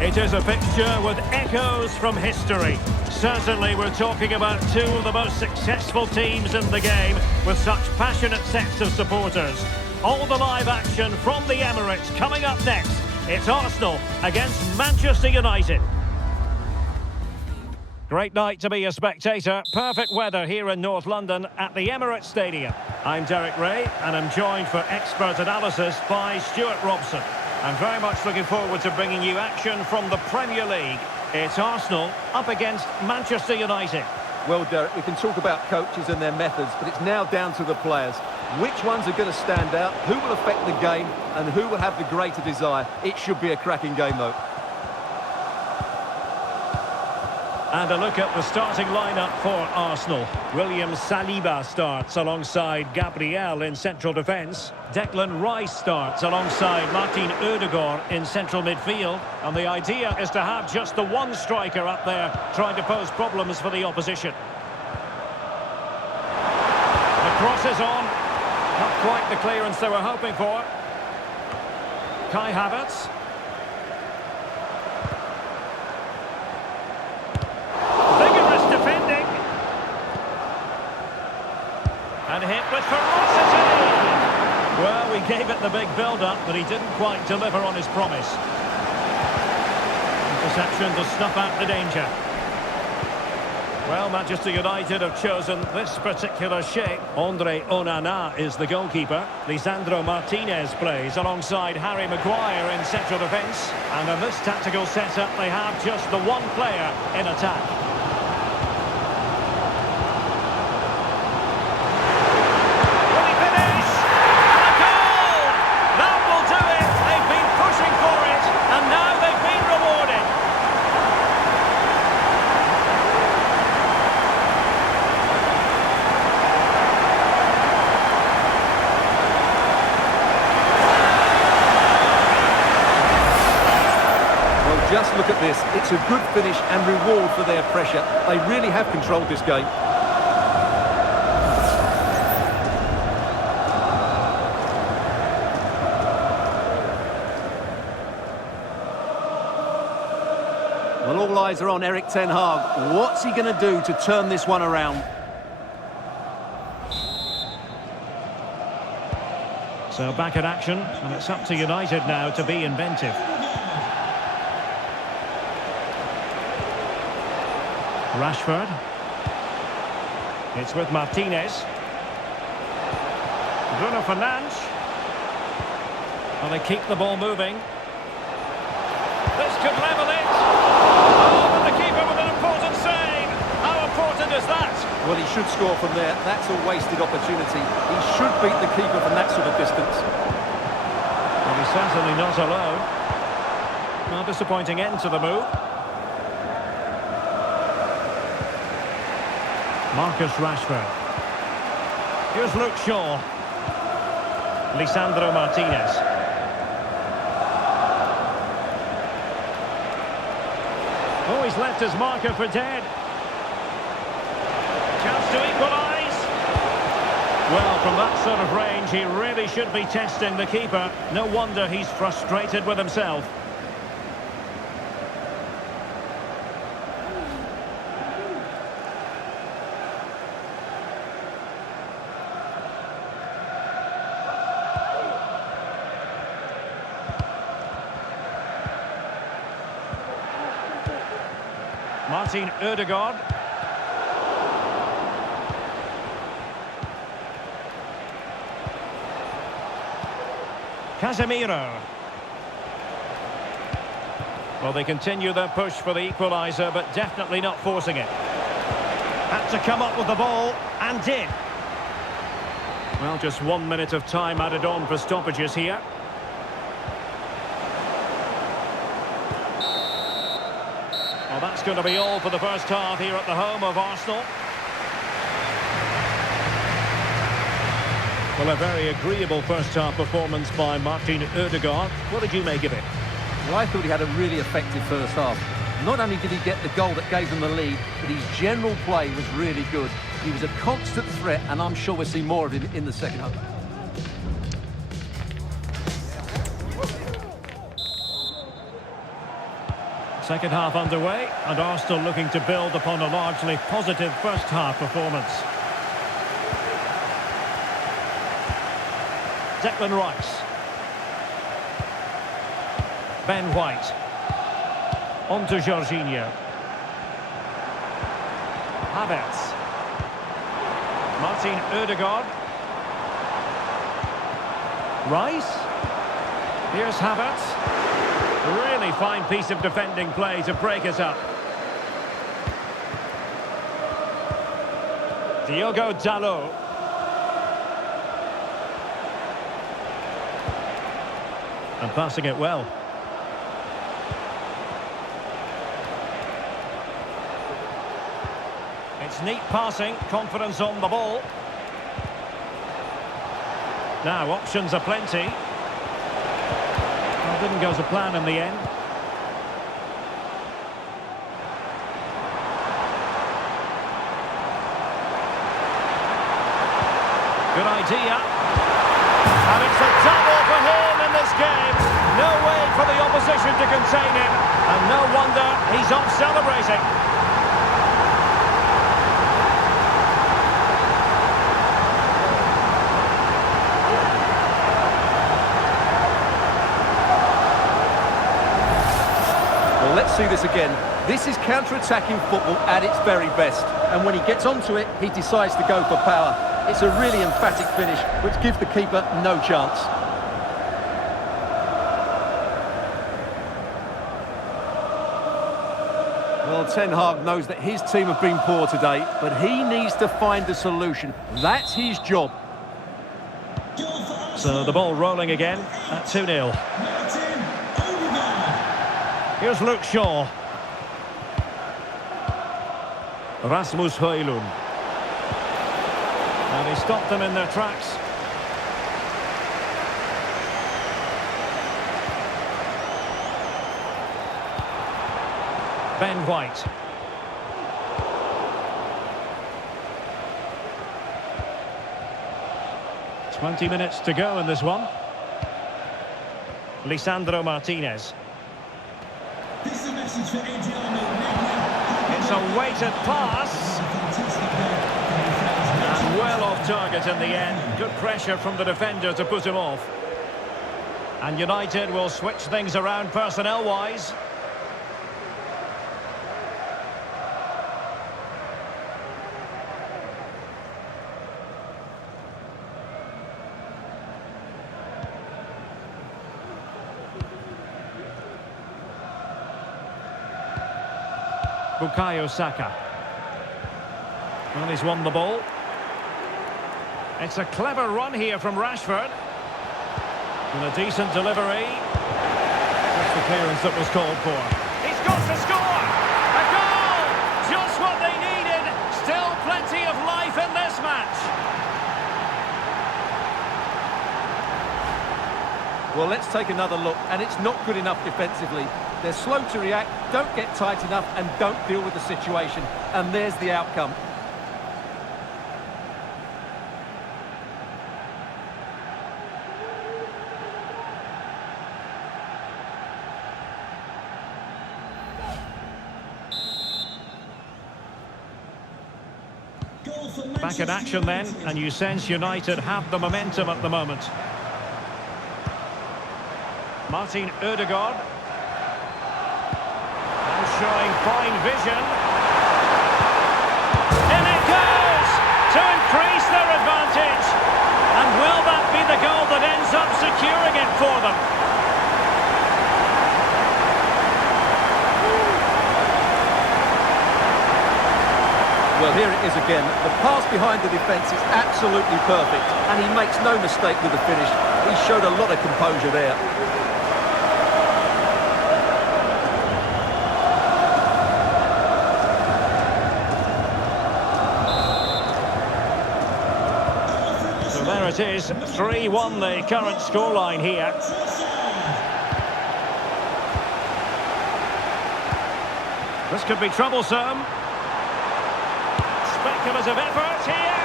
It is a fixture with echoes from history. Certainly we're talking about two of the most successful teams in the game with such passionate sets of supporters. All the live action from the Emirates coming up next. It's Arsenal against Manchester United. Great night to be a spectator. Perfect weather here in North London at the Emirates Stadium. I'm Derek Ray and I'm joined for expert analysis by Stuart Robson. I'm very much looking forward to bringing you action from the Premier League. It's Arsenal up against Manchester United. Well, Derek, we can talk about coaches and their methods, but it's now down to the players. Which ones are going to stand out, who will affect the game, and who will have the greater desire? It should be a cracking game, though. And a look at the starting lineup for Arsenal. William Saliba starts alongside Gabriel in central defence. Declan Rice starts alongside Martin Odegaard in central midfield. And the idea is to have just the one striker up there trying to pose problems for the opposition. The cross is on. Not quite the clearance they were hoping for. Kai Havertz. And hit with ferocity! Well, we gave it the big build-up, but he didn't quite deliver on his promise. Interception to snuff out the danger. Well, Manchester United have chosen this particular shape. Andre Onana is the goalkeeper. Lisandro Martinez plays alongside Harry Maguire in central defence. And in this tactical setup, they have just the one player in attack. Just look at this. It's a good finish and reward for their pressure. They really have controlled this game. Well, all eyes are on Erik ten Hag. What's he going to do to turn this one around? So back in action, and it's up to United now to be inventive. Rashford. It's with Martinez. Bruno Fernandes. Well, they keep the ball moving. This could level it. Oh, but the keeper with an important save. How important is that? Well, he should score from there. That's a wasted opportunity. He should beat the keeper from that sort of distance. Well, he's certainly not alone. Well, disappointing end to the move. Marcus Rashford. Here's Luke Shaw. Lisandro Martinez. Oh, he's left his marker for dead. Chance to equalise. Well, from that sort of range, he really should be testing the keeper. No wonder he's frustrated with himself. Martin Odegaard. Casemiro. Well, they continue their push for the equaliser, but definitely not forcing it. Had to come up with the ball, and did. Well, just 1 minute of time added on for stoppages here. Well, that's going to be all for the first half here at the home of Arsenal. Well, a very agreeable first half performance by Martin Odegaard. What did you make of it? Well, I thought he had a really effective first half. Not only did he get the goal that gave them the lead, but his general play was really good. He was a constant threat, and I'm sure we'll see more of him in the second half. Second half underway, and Arsenal looking to build upon a largely positive first half performance. Declan Rice. Ben White. On to Jorginho. Havertz. Martin Ødegaard. Rice. Here's Havertz. Really fine piece of defending play to break us up. Diogo Dalot. And passing it well. It's neat passing, confidence on the ball. Now options are plenty. Well, didn't go to plan in the end. Good idea. And it's a double for him in this game. No way for the opposition to contain him. And no wonder he's off celebrating. Well, let's see this again. This is counter-attacking football at its very best. And when he gets onto it, he decides to go for power. It's a really emphatic finish, which gives the keeper no chance. Well, Ten Hag knows that his team have been poor today, but he needs to find a solution. That's his job. So the ball rolling again at 2-0. Here's Luke Shaw. Rasmus Højlund. And he stopped them in their tracks. Ben White. "20 minutes to go in this one. Lisandro Martinez. This is a message for Adriano. It's a weighted pass. And well off target in the end. Good pressure from the defender to put him off. And United will switch things around personnel-wise. Bukayo Saka. Well, he's won the ball. It's a clever run here from Rashford. And a decent delivery. That's the clearance that was called for. He's got to score! A goal! Just what they needed. Still plenty of life in this match. Well, let's take another look, and it's not good enough defensively. They're slow to react, don't get tight enough, and don't deal with the situation. And there's the outcome. Back in action then, and you sense United have the momentum at the moment. Martin Ødegaard. And showing fine vision. In it goes! To increase their advantage. And will that be the goal that ends up securing it for them? Well, here it is again. The pass behind the defence is absolutely perfect, and he makes no mistake with the finish. He showed a lot of composure there. So there it is, 3-1 the current scoreline here. This could be troublesome. Speculative effort here.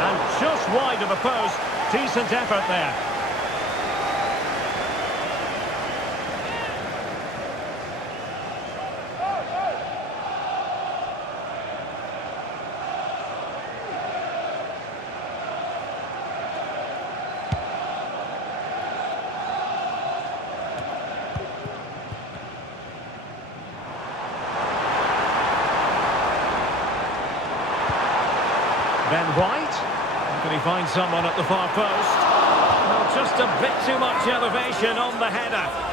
And just wide of the post. Decent effort there. Can he find someone at the far post? Well, just a bit too much elevation on the header.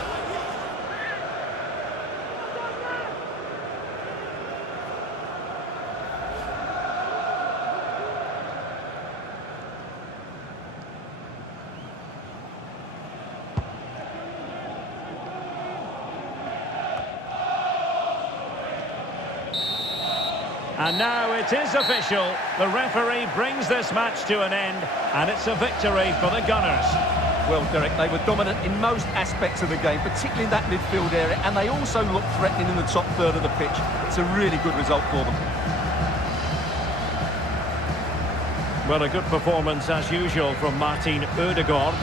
And now it is official. The referee brings this match to an end, and it's a victory for the Gunners. Well, Derek, they were dominant in most aspects of the game, particularly in that midfield area, and they also looked threatening in the top third of the pitch. It's a really good result for them. Well, a good performance as usual from Martin Ødegaard.